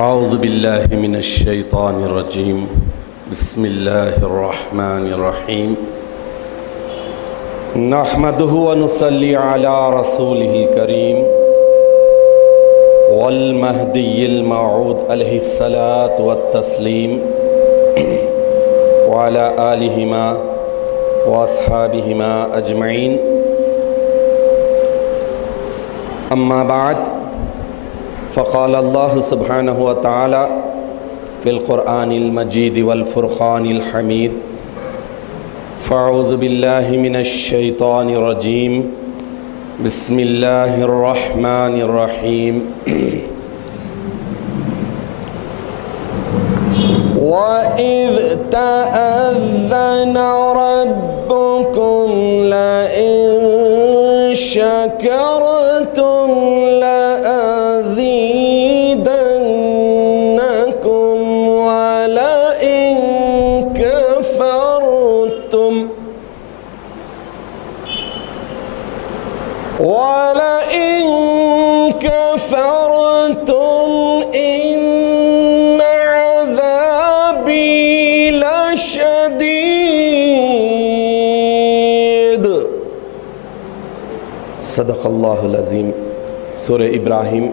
اعوذ باللہ من الشیطان الرجیم بسم اللہ الرحمن الرحیم نحمدہ ونصلی علی رسولہ الکریم والمہدی الموعود علیہ الصلاۃ والتسلیم وعلی آلہما واصحابہما اجمعین اما بعد فقال اللہ سبحانہ وتعالی فی القرآن المجید والفرقان الحمید فاعوذ باللہ من الشیطان الرجیم بسم اللہ الرحمن الرحیم وَإِذْ تَأَذَّنَ رَبُّكُمْ لَئِن شَكَرْتُمْ لَأَزِيدَنَّكُمْ وَلَئِن كَفَرْتُمْ إِنَّ عَذَابِي لَشَدِيدٌ صدق اللہ العظیم۔ سورہ ابراہیم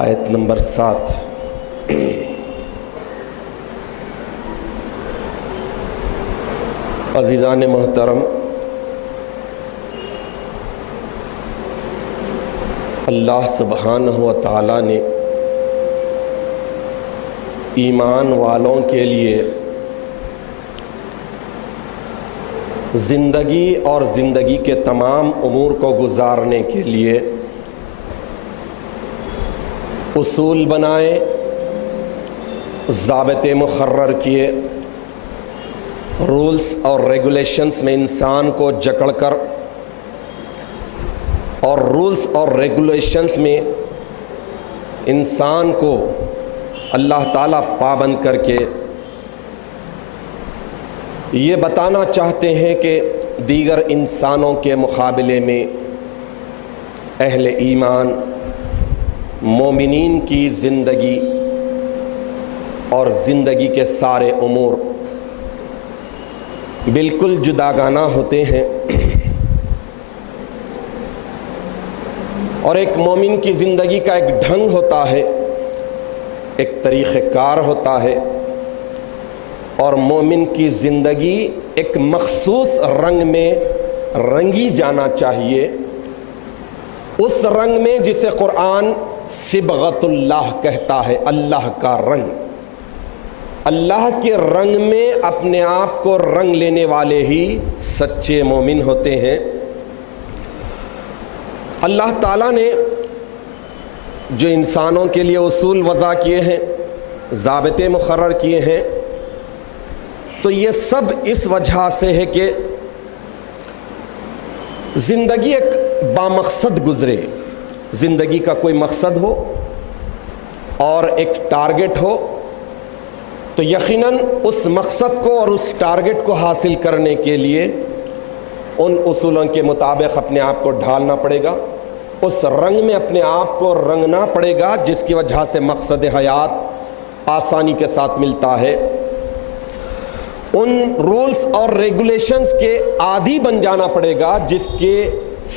آیت نمبر 7۔ عزیزان محترم، اللہ سبحانہ و تعالیٰ نے ایمان والوں کے لیے زندگی اور زندگی کے تمام امور کو گزارنے کے لیے اصول بنائے، ضابطے مقرر کیے، رولز اور ریگولیشنز میں انسان کو جکڑ کر اور رولز اور ریگولیشنز میں انسان کو اللہ تعالیٰ پابند کر کے یہ بتانا چاہتے ہیں کہ دیگر انسانوں کے مقابلے میں اہل ایمان مومنین کی زندگی اور زندگی کے سارے امور بالکل جداگانہ ہوتے ہیں، اور ایک مومن کی زندگی کا ایک ڈھنگ ہوتا ہے، ایک طریقہ کار ہوتا ہے، اور مومن کی زندگی ایک مخصوص رنگ میں رنگی جانا چاہیے، اس رنگ میں جسے قرآن صبغۃ اللہ کہتا ہے، اللہ کا رنگ۔ اللہ کے رنگ میں اپنے آپ کو رنگ لینے والے ہی سچے مومن ہوتے ہیں۔ اللہ تعالیٰ نے جو انسانوں کے لیے اصول وضع کیے ہیں، ضابطے مقرر کیے ہیں، تو یہ سب اس وجہ سے ہے کہ زندگی ایک بامقصد گزرے، زندگی کا کوئی مقصد ہو اور ایک ٹارگٹ ہو، تو یقیناً اس مقصد کو اور اس ٹارگٹ کو حاصل کرنے کے لیے ان اصولوں کے مطابق اپنے آپ کو ڈھالنا پڑے گا، اس رنگ میں اپنے آپ کو رنگنا پڑے گا جس کی وجہ سے مقصد حیات آسانی کے ساتھ ملتا ہے۔ ان رولز اور ریگولیشنز کے عادی بن جانا پڑے گا جس کے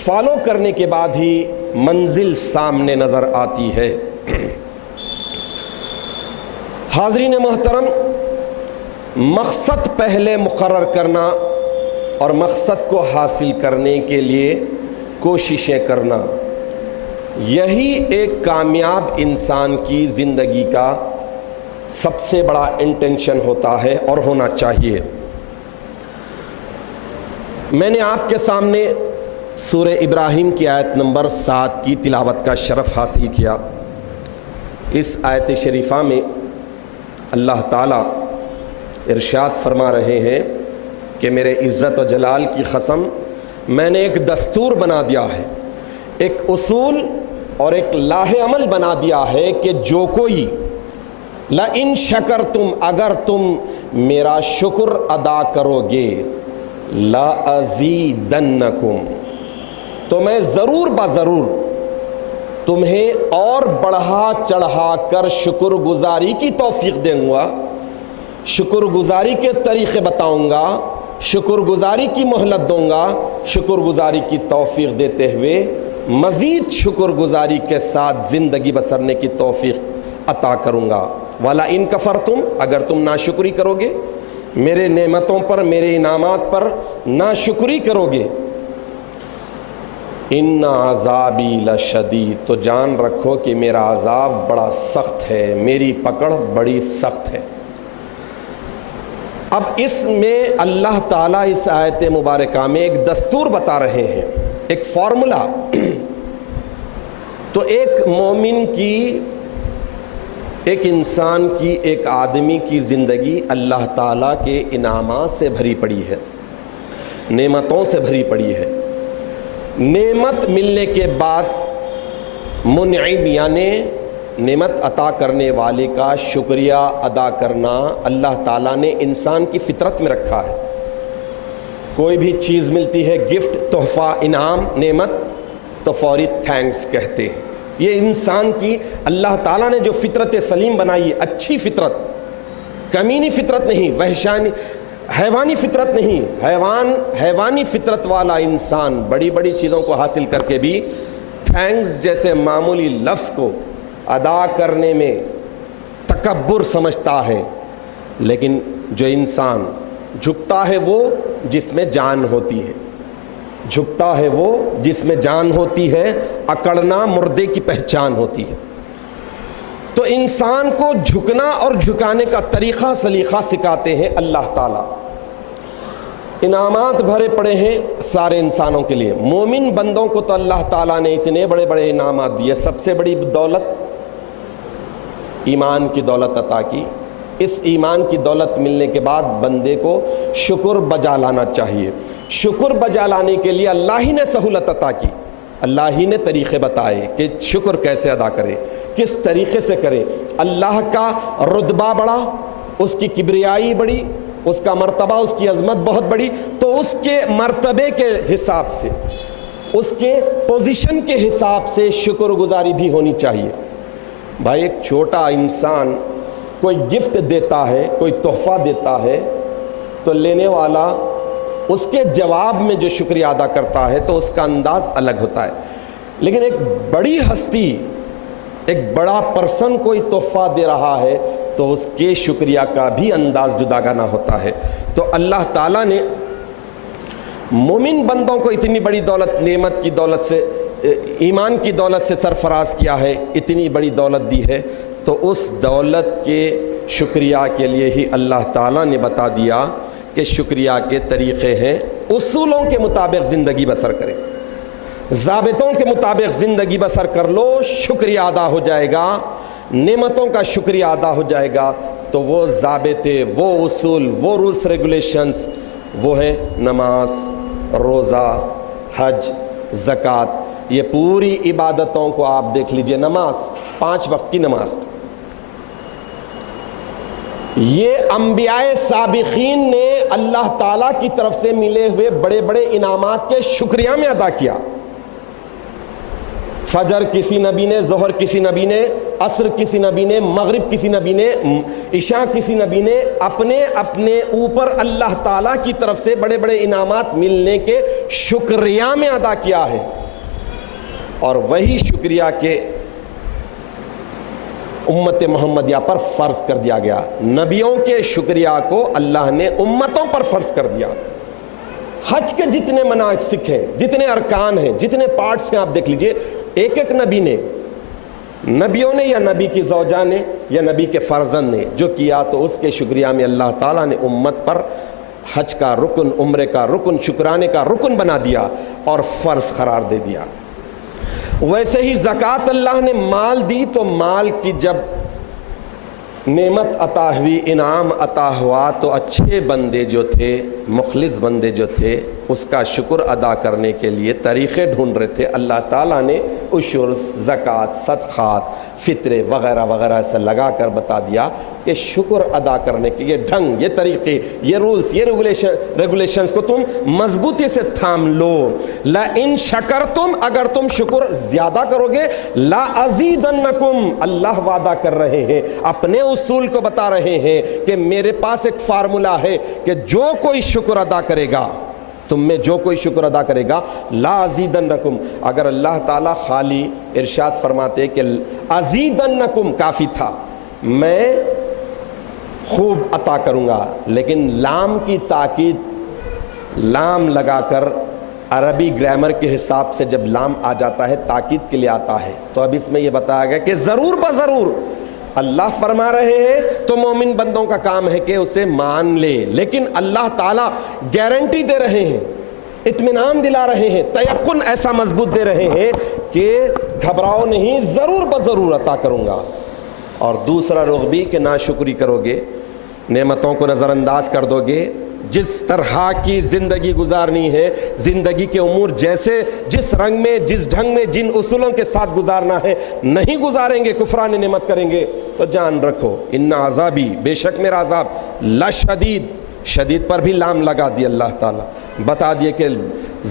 فالو کرنے کے بعد ہی منزل سامنے نظر آتی ہے۔ حاضرین محترم، مقصد پہلے مقرر کرنا اور مقصد کو حاصل کرنے کے لیے کوششیں کرنا، یہی ایک کامیاب انسان کی زندگی کا سب سے بڑا انٹینشن ہوتا ہے اور ہونا چاہیے۔ میں نے آپ کے سامنے سورہ ابراہیم کی آیت نمبر 7 کی تلاوت کا شرف حاصل کیا۔ اس آیت شریفہ میں اللہ تعالیٰ ارشاد فرما رہے ہیں کہ میرے عزت و جلال کی قسم، میں نے ایک دستور بنا دیا ہے، ایک اصول اور ایک لاہ عمل بنا دیا ہے کہ جو کوئی لَإِن شَكَرْتُمْ، اگر تم میرا شکر ادا کرو گے، لَأَزِيدَنَّكُمْ، تو میں ضرور بضرور تمہیں اور بڑھا چڑھا کر شکر گزاری کی توفیق دوں گا، شکر گزاری کے طریقے بتاؤں گا، شکر گزاری کی مہلت دوں گا، شکر گزاری کی توفیق دیتے ہوئے مزید شکر گزاری کے ساتھ زندگی بسرنے کی توفیق عطا کروں گا۔ وَلَا إِن كَفَرْتُمْ، اگر تم ناشکری کرو گے، میرے نعمتوں پر، میرے انعامات پر ناشکری کرو گے، ان عذابی لشدید، تو جان رکھو کہ میرا عذاب بڑا سخت ہے، میری پکڑ بڑی سخت ہے۔ اب اس میں اللہ تعالیٰ اس آیت مبارکہ میں ایک دستور بتا رہے ہیں، ایک فارمولا۔ تو ایک مومن کی، ایک انسان کی، ایک آدمی کی زندگی اللہ تعالیٰ کے انعامات سے بھری پڑی ہے، نعمتوں سے بھری پڑی ہے۔ نعمت ملنے کے بعد منعم یعنی نعمت عطا کرنے والے کا شکریہ ادا کرنا اللہ تعالیٰ نے انسان کی فطرت میں رکھا ہے۔ کوئی بھی چیز ملتی ہے، گفٹ، تحفہ، انعام، نعمت، تو فوری تھینکس کہتے ہیں۔ یہ انسان کی اللہ تعالیٰ نے جو فطرت سلیم بنائی ہے، اچھی فطرت، کمینی فطرت نہیں، وحشانی حیوانی فطرت نہیں، حیوانی فطرت والا انسان بڑی بڑی چیزوں کو حاصل کر کے بھی تھینکس جیسے معمولی لفظ کو ادا کرنے میں تکبر سمجھتا ہے۔ لیکن جو انسان جھکتا ہے وہ جس میں جان ہوتی ہے، جھکتا ہے وہ جس میں جان ہوتی ہے، اکڑنا مردے کی پہچان ہوتی ہے۔ تو انسان کو جھکنا اور جھکانے کا طریقہ سلیقہ سکھاتے ہیں اللہ تعالیٰ۔ انعامات بھرے پڑے ہیں سارے انسانوں کے لیے۔ مومن بندوں کو تو اللہ تعالیٰ نے اتنے بڑے بڑے انعامات دیے۔ سب سے بڑی دولت ایمان کی دولت عطا کی۔ اس ایمان کی دولت ملنے کے بعد بندے کو شکر بجا لانا چاہیے۔ شکر بجا لانے کے لیے اللہ ہی نے سہولت عطا کی، اللہ ہی نے طریقے بتائے کہ شکر کیسے ادا کرے، کس طریقے سے کرے۔ اللہ کا رتبہ بڑا، اس کی کبریائی بڑی، اس کا مرتبہ، اس کی عظمت بہت بڑی، تو اس کے مرتبے کے حساب سے، اس کے پوزیشن کے حساب سے شکر گزاری بھی ہونی چاہیے۔ بھائی ایک چھوٹا انسان کوئی گفٹ دیتا ہے، کوئی تحفہ دیتا ہے، تو لینے والا اس کے جواب میں جو شکریہ ادا کرتا ہے تو اس کا انداز الگ ہوتا ہے۔ لیکن ایک بڑی ہستی، ایک بڑا پرسن کوئی تحفہ دے رہا ہے تو اس کے شکریہ کا بھی انداز جداگانہ ہوتا ہے۔ تو اللہ تعالیٰ نے مومن بندوں کو اتنی بڑی دولت، نعمت کی دولت سے، ایمان کی دولت سے سرفراز کیا ہے، اتنی بڑی دولت دی ہے، تو اس دولت کے شکریہ کے لیے ہی اللہ تعالیٰ نے بتا دیا کہ شکریہ کے طریقے ہیں، اصولوں کے مطابق زندگی بسر کریں، ضابطوں کے مطابق زندگی بسر کر لو، شکریہ ادا ہو جائے گا، نعمتوں کا شکریہ ادا ہو جائے گا۔ تو وہ ضابطے، وہ اصول، وہ رولس ریگولیشنز، وہ ہیں نماز، روزہ، حج، زکوٰۃ۔ یہ پوری عبادتوں کو آپ دیکھ لیجئے، نماز، 5 وقت کی نماز، یہ انبیاء سابقین نے اللہ تعالیٰ کی طرف سے ملے ہوئے بڑے بڑے انعامات کے شکریہ میں ادا کیا۔ فجر کسی نبی نے، ظہر کسی نبی نے، عصر کسی نبی نے، مغرب کسی نبی نے، عشاء کسی نبی نے اپنے اپنے اوپر اللہ تعالیٰ کی طرف سے بڑے بڑے انعامات ملنے کے شکریہ میں ادا کیا ہے۔ اور وہی شکریہ کے امت محمدیہ پر فرض کر دیا گیا۔ نبیوں کے شکریہ کو اللہ نے امتوں پر فرض کر دیا۔ حج کے جتنے مناسک ہیں، جتنے ارکان ہیں، جتنے پارٹس ہیں، آپ دیکھ لیجئے، ایک ایک نبی نے، نبیوں نے یا نبی کی زوجہ نے یا نبی کے فرزند نے جو کیا، تو اس کے شکریہ میں اللہ تعالیٰ نے امت پر حج کا رکن، عمرے کا رکن، شکرانے کا رکن بنا دیا اور فرض قرار دے دیا۔ ویسے ہی زکوٰۃ اللہ نے مال دی، تو مال کی جب نعمت عطا ہوئی، انعام عطا ہوا، تو اچھے بندے جو تھے، مخلص بندے جو تھے، اس کا شکر ادا کرنے کے لیے طریقے ڈھونڈ رہے تھے، اللہ تعالیٰ نے عشر، زکوٰۃ، صدقات، فطرے وغیرہ وغیرہ سے لگا کر بتا دیا کہ شکر ادا کرنے کے یہ ڈھنگ، یہ طریقے، یہ رولز، یہ ریگولیشنز کو تم مضبوطی سے تھام لو۔ لَإِن شَكَرْتُمْ، اگر تم شکر زیادہ کرو گے، لَأَزِيدَنَّكُمْ، اللہ وعدہ کر رہے ہیں، اپنے اصول کو بتا رہے ہیں کہ میرے پاس ایک فارمولا ہے کہ جو کوئی شکر ادا کرے گا، تم میں جو کوئی شکر ادا کرے گا، لا ازیدنکم، اگر اللہ تعالیٰ خالی ارشاد فرماتے کہ ازیدنکم کافی تھا، میں خوب عطا کروں گا، لیکن لام کی تاکید لام لگا کر عربی گرامر کے حساب سے جب لام آ جاتا ہے تاکید کے لیے آتا ہے، تو اب اس میں یہ بتایا گیا کہ ضرور بضرور اللہ فرما رہے ہیں تو مومن بندوں کا کام ہے کہ اسے مان لے، لیکن اللہ تعالیٰ گارنٹی دے رہے ہیں، اطمینان دلا رہے ہیں، تیقن ایسا مضبوط دے رہے ہیں کہ گھبراؤ نہیں، ضرور بضرور عطا کروں گا۔ اور دوسرا رخ بھی کہ ناشکری کرو گے، نعمتوں کو نظر انداز کر دو گے، جس طرح کی زندگی گزارنی ہے، زندگی کے امور جیسے جس رنگ میں، جس ڈھنگ میں، جن اصولوں کے ساتھ گزارنا ہے نہیں گزاریں گے، کفران نعمت کریں گے، تو جان رکھو ان عذابی، بے شک میرا عذاب، لشدید، شدید پر بھی لام لگا دی اللہ تعالیٰ، بتا دیے کہ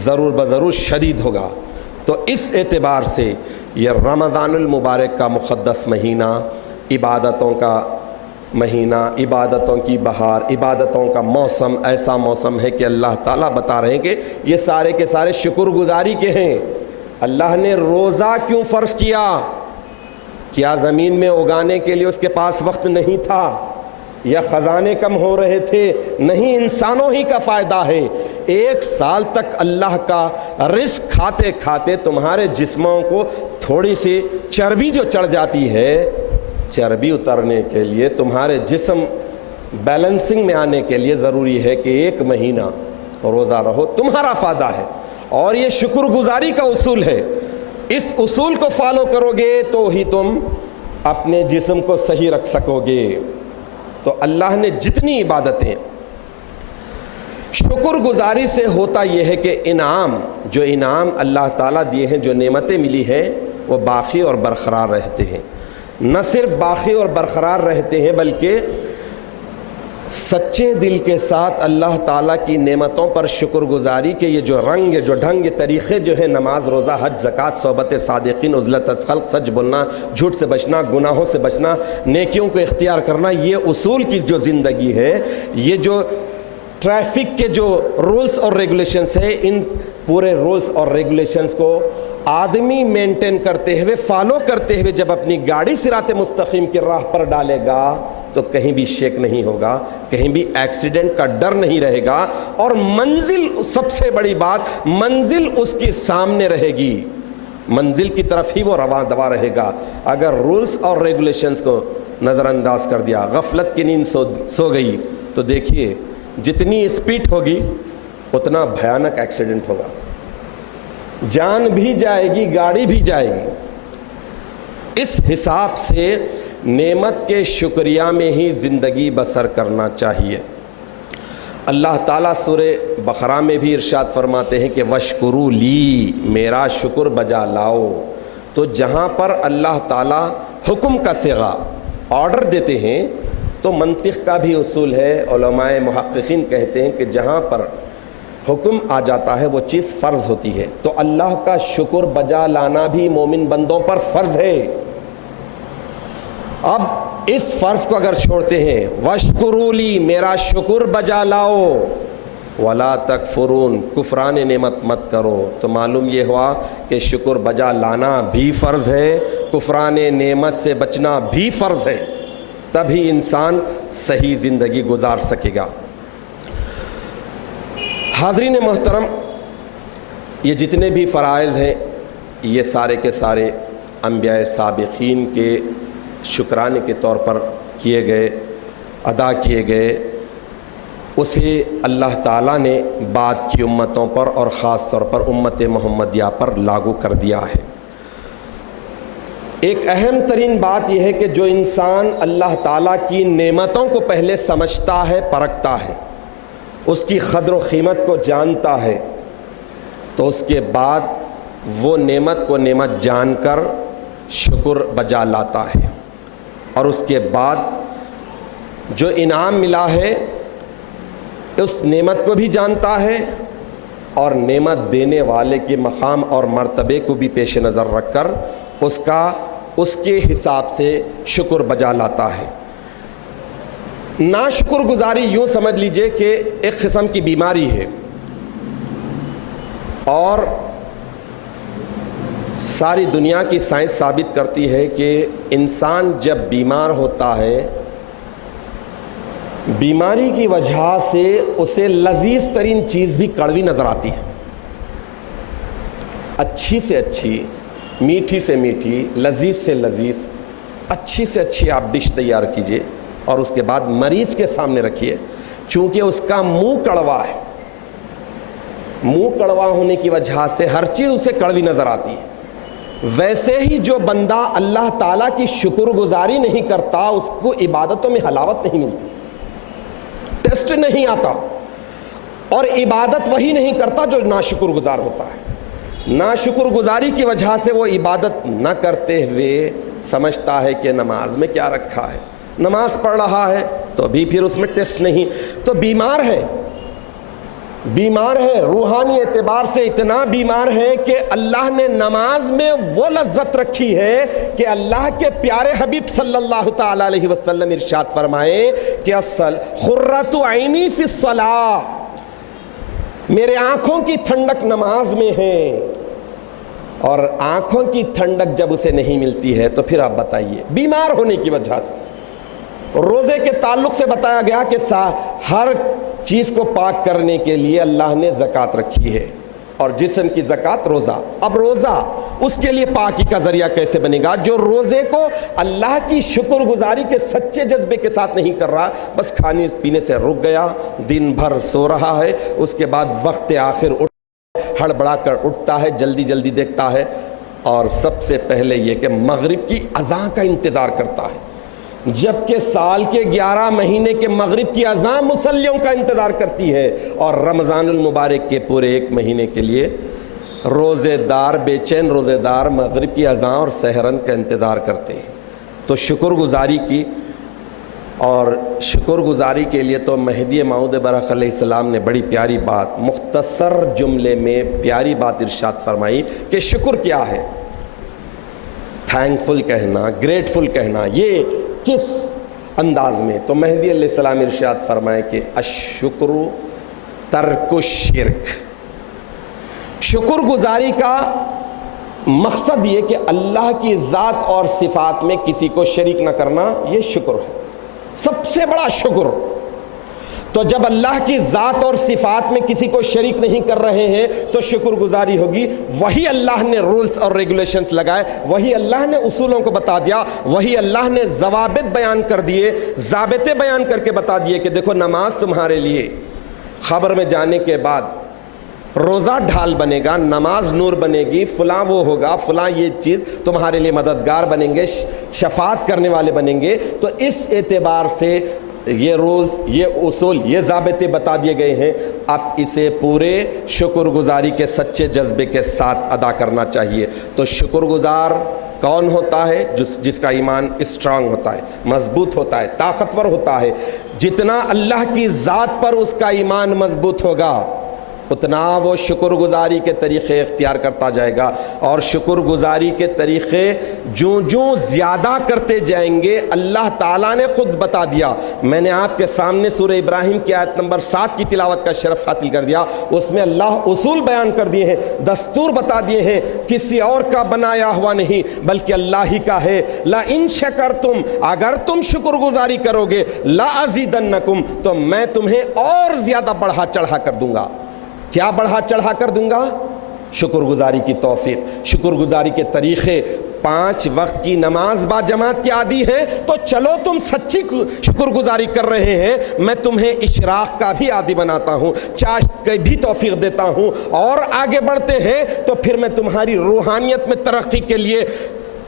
ضرور بضرور شدید ہوگا۔ تو اس اعتبار سے یہ رمضان المبارک کا مقدس مہینہ، عبادتوں کا مہینہ، عبادتوں کی بہار، عبادتوں کا موسم، ایسا موسم ہے کہ اللہ تعالیٰ بتا رہے ہیں کہ یہ سارے کے سارے شکر گزاری کے ہیں۔ اللہ نے روزہ کیوں فرض کیا؟ کیا زمین میں اگانے کے لیے اس کے پاس وقت نہیں تھا، یا خزانے کم ہو رہے تھے؟ نہیں، انسانوں ہی کا فائدہ ہے۔ 1 سال تک اللہ کا رزق کھاتے کھاتے تمہارے جسموں کو تھوڑی سی چربی جو چڑھ جاتی ہے، چربی اترنے کے لیے، تمہارے جسم بیلنسنگ میں آنے کے لیے ضروری ہے کہ 1 مہینہ روزہ رہو، تمہارا فائدہ ہے۔ اور یہ شکر گزاری کا اصول ہے، اس اصول کو فالو کرو گے تو ہی تم اپنے جسم کو صحیح رکھ سکو گے۔ تو اللہ نے جتنی عبادتیں، شکر گزاری سے ہوتا یہ ہے کہ جو انعام اللہ تعالیٰ دیے ہیں، جو نعمتیں ملی ہیں، وہ باقی اور برقرار رہتے ہیں۔ نہ صرف باقی اور برقرار رہتے ہیں بلکہ سچے دل کے ساتھ اللہ تعالیٰ کی نعمتوں پر شکر گزاری کے یہ جو رنگ، جو ڈھنگ، یہ طریقے جو ہیں، نماز، روزہ، حج، زکوٰۃ، صحبت صادقین، عزلت از خلق، سچ بولنا، جھوٹ سے بچنا، گناہوں سے بچنا، نیکیوں کو اختیار کرنا، یہ اصول کی جو زندگی ہے، یہ جو ٹریفک کے جو رولز اور ریگولیشنز ہیں، ان پورے رولز اور ریگولیشنز کو آدمی مینٹین کرتے ہوئے، فالو کرتے ہوئے جب اپنی گاڑی صراط مستقیم کی راہ پر ڈالے گا تو کہیں بھی شیک نہیں ہوگا، کہیں بھی ایکسیڈنٹ کا ڈر نہیں رہے گا، اور منزل، سب سے بڑی بات، منزل اس کی سامنے رہے گی، منزل کی طرف ہی وہ رواں دوا رہے گا۔ اگر رولز اور ریگولیشنز کو نظر انداز کر دیا، غفلت کی نیند سو گئی، تو دیکھیے جتنی اسپیڈ ہوگی اتنا بھیانک ایکسیڈنٹ ہوگا، جان بھی جائے گی، گاڑی بھی جائے گی۔ اس حساب سے نعمت کے شکریہ میں ہی زندگی بسر کرنا چاہیے۔ اللہ تعالیٰ سورہ بقرہ میں بھی ارشاد فرماتے ہیں کہ وَاشْكُرُوا لِي، میرا شکر بجا لاؤ۔ تو جہاں پر اللہ تعالیٰ حکم کا صیغہ، آرڈر دیتے ہیں، تو منطق کا بھی اصول ہے، علماء محققین کہتے ہیں کہ جہاں پر حکم آ جاتا ہے وہ چیز فرض ہوتی ہے، تو اللہ کا شکر بجا لانا بھی مومن بندوں پر فرض ہے۔ اب اس فرض کو اگر چھوڑتے ہیں، وَاشْكُرُوا لِي، میرا شکر بجا لاؤ، وَلَا تَكْفُرُونَ، کفران نعمت مت کرو، تو معلوم یہ ہوا کہ شکر بجا لانا بھی فرض ہے، کفران نعمت سے بچنا بھی فرض ہے، تبھی انسان صحیح زندگی گزار سکے گا۔ حاضرین محترم، یہ جتنے بھی فرائض ہیں، یہ سارے کے سارے انبیاء سابقین کے شکرانے کے طور پر کیے گئے، ادا کیے گئے، اسے اللہ تعالیٰ نے بعد کی امتوں پر اور خاص طور پر امت محمدیہ پر لاگو کر دیا ہے۔ ایک اہم ترین بات یہ ہے کہ جو انسان اللہ تعالیٰ کی نعمتوں کو پہلے سمجھتا ہے، پرکھتا ہے، اس کی قدر و قیمت کو جانتا ہے تو اس کے بعد وہ نعمت کو نعمت جان کر شکر بجا لاتا ہے، اور اس کے بعد جو انعام ملا ہے اس نعمت کو بھی جانتا ہے اور نعمت دینے والے کے مقام اور مرتبے کو بھی پیش نظر رکھ کر اس کے حساب سے شکر بجا لاتا ہے۔ ناشکر گزاری یوں سمجھ لیجئے کہ ایک قسم کی بیماری ہے، اور ساری دنیا کی سائنس ثابت کرتی ہے کہ انسان جب بیمار ہوتا ہے، بیماری کی وجہ سے اسے لذیذ ترین چیز بھی کڑوی نظر آتی ہے۔ اچھی سے اچھی، میٹھی سے میٹھی، لذیذ سے لذیذ، اچھی سے اچھی آپ ڈش تیار کیجئے اور اس کے بعد مریض کے سامنے رکھیے، چونکہ اس کا منہ کڑوا ہے، منہ کڑوا ہونے کی وجہ سے ہر چیز اسے کڑوی نظر آتی ہے۔ ویسے ہی جو بندہ اللہ تعالیٰ کی شکر گزاری نہیں کرتا اس کو عبادتوں میں حلاوت نہیں ملتی، ٹیسٹ نہیں آتا، اور عبادت وہی نہیں کرتا جو ناشکر گزار ہوتا ہے۔ ناشکر گزاری کی وجہ سے وہ عبادت نہ کرتے ہوئے سمجھتا ہے کہ نماز میں کیا رکھا ہے، نماز پڑھ رہا ہے تو بھی پھر اس میں ٹیسٹ نہیں، تو بیمار ہے، بیمار ہے، روحانی اعتبار سے اتنا بیمار ہے کہ اللہ نے نماز میں وہ لذت رکھی ہے کہ اللہ کے پیارے حبیب صلی اللہ تعالی علیہ وسلم ارشاد فرمائے کہ خرۃ عینی فی الصلاۃ، میرے آنکھوں کی ٹھنڈک نماز میں ہے، اور آنکھوں کی ٹھنڈک جب اسے نہیں ملتی ہے تو پھر آپ بتائیے، بیمار ہونے کی وجہ سے۔ روزے کے تعلق سے بتایا گیا کہ ہر چیز کو پاک کرنے کے لیے اللہ نے زکوٰۃ رکھی ہے، اور جسم کی زکوٰۃ روزہ۔ اب روزہ اس کے لیے پاکی کا ذریعہ کیسے بنے گا؟ جو روزے کو اللہ کی شکر گزاری کے سچے جذبے کے ساتھ نہیں کر رہا، بس کھانے پینے سے رک گیا، دن بھر سو رہا ہے، اس کے بعد وقت آخر ہڑبڑا کر اٹھتا ہے، جلدی جلدی دیکھتا ہے، اور سب سے پہلے یہ کہ مغرب کی اذان کا انتظار کرتا ہے، جبکہ سال کے 11 مہینے کے مغرب کی اذان مصلیوں کا انتظار کرتی ہے، اور رمضان المبارک کے پورے 1 مہینے کے لیے روزے دار، بے چین روزے دار مغرب کی اذان اور سحرن کا انتظار کرتے ہیں۔ تو شکر گزاری کی، اور شکر گزاری کے لیے تو مہدی موعود برحق علیہ السلام نے بڑی پیاری بات، مختصر جملے میں پیاری بات ارشاد فرمائی کہ شکر کیا ہے، تھینکفل کہنا، گریٹفل کہنا، یہ کس انداز میں؟ تو مہدی علیہ السلام ارشاد فرمائے کہ الشکر ترک الشرک، شکر گزاری کا مقصد یہ کہ اللہ کی ذات اور صفات میں کسی کو شریک نہ کرنا، یہ شکر ہے، سب سے بڑا شکر۔ تو جب اللہ کی ذات اور صفات میں کسی کو شریک نہیں کر رہے ہیں تو شکر گزاری ہوگی۔ وہی اللہ نے رولز اور ریگولیشنز لگائے، وہی اللہ نے اصولوں کو بتا دیا، وہی اللہ نے ضوابط بیان کر دیے، ضابطے بیان کر کے بتا دیے کہ دیکھو نماز تمہارے لیے خبر میں جانے کے بعد روزہ ڈھال بنے گا، نماز نور بنے گی، فلاں وہ ہوگا، فلاں یہ چیز تمہارے لیے مددگار بنیں گے، شفاعت کرنے والے بنیں گے۔ تو اس اعتبار سے یہ رولز، یہ اصول، یہ ضابطے بتا دیے گئے ہیں، اب اسے پورے شکر گزاری کے سچے جذبے کے ساتھ ادا کرنا چاہیے۔ تو شکر گزار کون ہوتا ہے؟ جس کا ایمان اسٹرانگ ہوتا ہے، مضبوط ہوتا ہے، طاقتور ہوتا ہے۔ جتنا اللہ کی ذات پر اس کا ایمان مضبوط ہوگا اتنا وہ شکر گزاری کے طریقے اختیار کرتا جائے گا، اور شکر گزاری کے طریقے جوں زیادہ کرتے جائیں گے اللہ تعالیٰ نے خود بتا دیا۔ میں نے آپ کے سامنے سورہ ابراہیم کی آیت نمبر 7 کی تلاوت کا شرف حاصل کر دیا، اس میں اللہ اصول بیان کر دیے ہیں، دستور بتا دیے ہیں، کسی اور کا بنایا ہوا نہیں بلکہ اللہ ہی کا ہے۔ لَإِن شَكَرْتُمْ، اگر تم شکر گزاری کرو گے، لَأَزِيدَنَّكُمْ، تو میں تمہیں اور زیادہ بڑھا چڑھا کر دوں گا۔ کیا بڑھا چڑھا کر دوں گا؟ شکر گزاری کی توفیق، شکر گزاری کے طریقے۔ 5 وقت کی نماز با جماعت کے عادی ہیں تو چلو تم سچی شکر گزاری کر رہے ہیں، میں تمہیں اشراق کا بھی عادی بناتا ہوں، چاشت کی بھی توفیق دیتا ہوں، اور آگے بڑھتے ہیں تو پھر میں تمہاری روحانیت میں ترقی کے لیے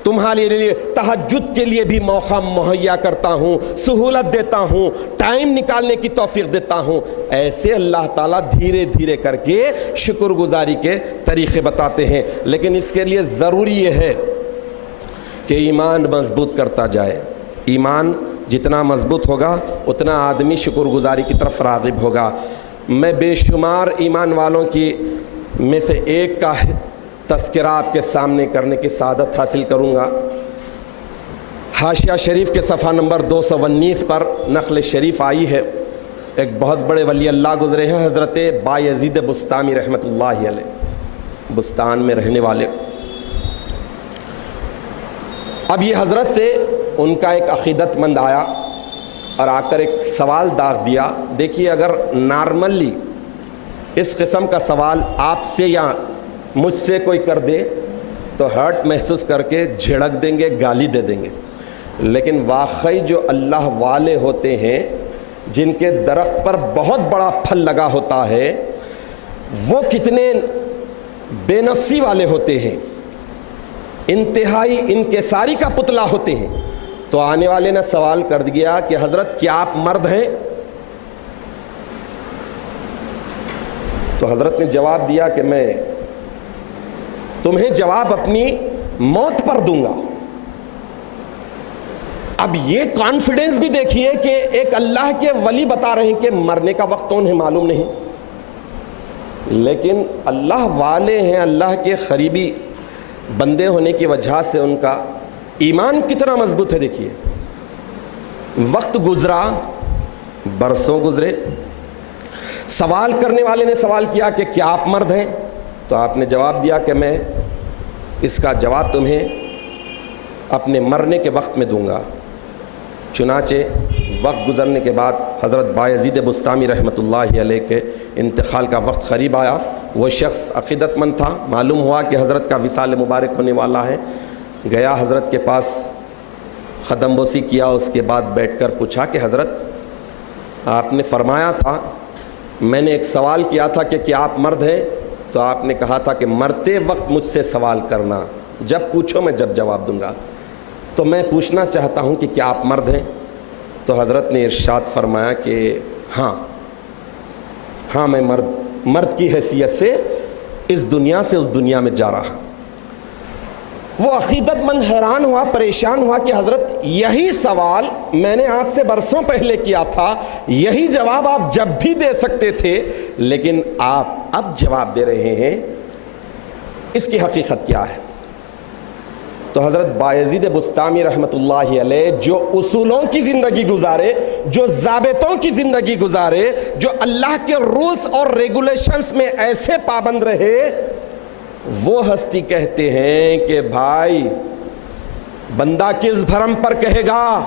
تمہارے لیے تہجد کے لیے بھی موقع مہیا کرتا ہوں، سہولت دیتا ہوں، ٹائم نکالنے کی توفیق دیتا ہوں۔ ایسے اللہ تعالیٰ دھیرے دھیرے کر کے شکر گزاری کے طریقے بتاتے ہیں، لیکن اس کے لیے ضروری یہ ہے کہ ایمان مضبوط کرتا جائے۔ ایمان جتنا مضبوط ہوگا اتنا آدمی شکر گزاری کی طرف راغب ہوگا۔ میں بے شمار ایمان والوں کی میں سے ایک کا تذکرہ آپ کے سامنے کرنے کی سعادت حاصل کروں گا۔ حاشیہ شریف کے صفحہ نمبر 219 پر نقل شریف آئی ہے، ایک بہت بڑے ولی اللہ گزرے ہیں، حضرت بایزید بستامی رحمۃ اللہ علیہ، بستان میں رہنے والے۔ اب یہ حضرت سے ان کا ایک عقیدت مند آیا اور آ کر ایک سوال داغ دیا۔ دیکھیے، اگر نارملی اس قسم کا سوال آپ سے یا مجھ سے کوئی کر دے تو ہرٹ محسوس کر کے جھڑک دیں گے، گالی دے دیں گے، لیکن واقعی جو اللہ والے ہوتے ہیں، جن کے درخت پر بہت بڑا پھل لگا ہوتا ہے، وہ کتنے بے نفسی والے ہوتے ہیں، انتہائی انکساری کا پتلا ہوتے ہیں۔ تو آنے والے نے سوال کر دیا کہ حضرت کیا آپ مرد ہیں؟ تو حضرت نے جواب دیا کہ میں تمہیں جواب اپنی موت پر دوں گا۔ اب یہ کانفیڈنس بھی دیکھیے کہ ایک اللہ کے ولی بتا رہے ہیں کہ مرنے کا وقت تو انہیں معلوم نہیں، لیکن اللہ والے ہیں، اللہ کے قریبی بندے ہونے کی وجہ سے ان کا ایمان کتنا مضبوط ہے۔ دیکھیے، وقت گزرا، برسوں گزرے، سوال کرنے والے نے سوال کیا کہ کیا آپ مرد ہیں؟ تو آپ نے جواب دیا کہ میں اس کا جواب تمہیں اپنے مرنے کے وقت میں دوں گا۔ چنانچہ وقت گزرنے کے بعد حضرت بایزید بستامی رحمۃ اللہ علیہ کے انتقال کا وقت قریب آیا۔ وہ شخص عقیدت مند تھا، معلوم ہوا کہ حضرت کا وصال مبارک ہونے والا ہے، گیا حضرت کے پاس، قدم بوسی کیا، اس کے بعد بیٹھ کر پوچھا کہ حضرت آپ نے فرمایا تھا، میں نے ایک سوال کیا تھا کہ کیا آپ مرد ہیں؟ تو آپ نے کہا تھا کہ مرتے وقت مجھ سے سوال کرنا، جب پوچھو میں جب جواب دوں گا، تو میں پوچھنا چاہتا ہوں کہ کیا آپ مرد ہیں؟ تو حضرت نے ارشاد فرمایا کہ ہاں میں مرد کی حیثیت سے اس دنیا سے اس دنیا میں جا رہا۔ وہ عقیدت مند حیران ہوا، پریشان ہوا کہ حضرت یہی سوال میں نے آپ سے برسوں پہلے کیا تھا، یہی جواب آپ جب بھی دے سکتے تھے، لیکن آپ اب جواب دے رہے ہیں، اس کی حقیقت کیا ہے؟ تو حضرت بایزید بستامی رحمۃ اللہ علیہ جو اصولوں کی زندگی گزارے، جو ضابطوں کی زندگی گزارے، جو اللہ کے رولز اور ریگولیشنز میں ایسے پابند رہے، وہ ہستی کہتے ہیں کہ بھائی بندہ کس بھرم پر کہے گا،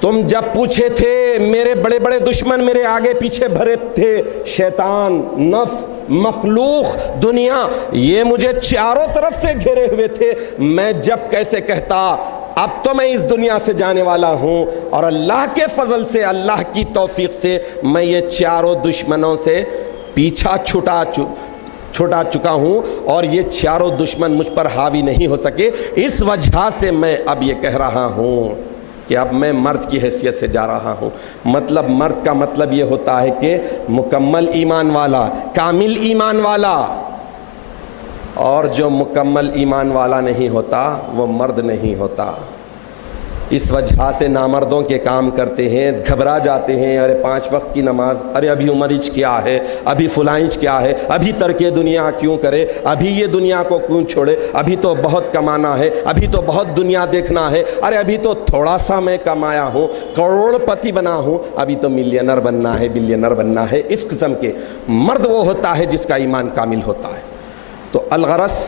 تم جب پوچھے تھے میرے بڑے بڑے دشمن میرے آگے پیچھے بھرے تھے، شیطان، نفس، مخلوق، دنیا، یہ مجھے چاروں طرف سے گھیرے ہوئے تھے، میں جب کیسے کہتا اب تو میں اس دنیا سے جانے والا ہوں، اور اللہ کے فضل سے، اللہ کی توفیق سے میں یہ چاروں دشمنوں سے پیچھا چھٹا چکا ہوں، اور یہ چاروں دشمن مجھ پر حاوی نہیں ہو سکے۔ اس وجہ سے میں اب یہ کہہ رہا ہوں کہ اب میں مرد کی حیثیت سے جا رہا ہوں۔ مطلب مرد کا مطلب یہ ہوتا ہے کہ مکمل ایمان والا، کامل ایمان والا، اور جو مکمل ایمان والا نہیں ہوتا وہ مرد نہیں ہوتا۔ اس وجہ سے نامردوں کے کام کرتے ہیں، گھبرا جاتے ہیں، ارے 5 وقت کی نماز، ارے ابھی عمرج کیا ہے، ابھی فلانچ کیا ہے، ابھی ترک دنیا کیوں کرے، ابھی یہ دنیا کو کیوں چھوڑے، ابھی تو بہت کمانا ہے، ابھی تو بہت دنیا دیکھنا ہے، ارے ابھی تو تھوڑا سا میں کمایا ہوں، کروڑ پتی بنا ہوں، ابھی تو ملینر بننا ہے، بلینر بننا ہے۔ اس قسم کے مرد وہ ہوتا ہے جس کا ایمان کامل ہوتا ہے۔ تو الغرض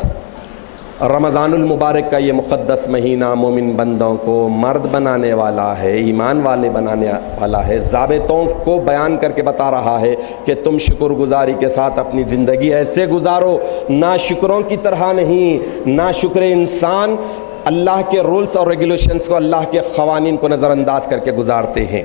رمضان المبارک کا یہ مقدس مہینہ مومن بندوں کو مرد بنانے والا ہے، ایمان والے بنانے والا ہے، ضابطوں کو بیان کر کے بتا رہا ہے کہ تم شکر گزاری کے ساتھ اپنی زندگی ایسے گزارو، ناشکروں کی طرح نہیں۔ ناشکر انسان اللہ کے رولز اور ریگولیشنز کو، اللہ کے قوانین کو نظر انداز کر کے گزارتے ہیں۔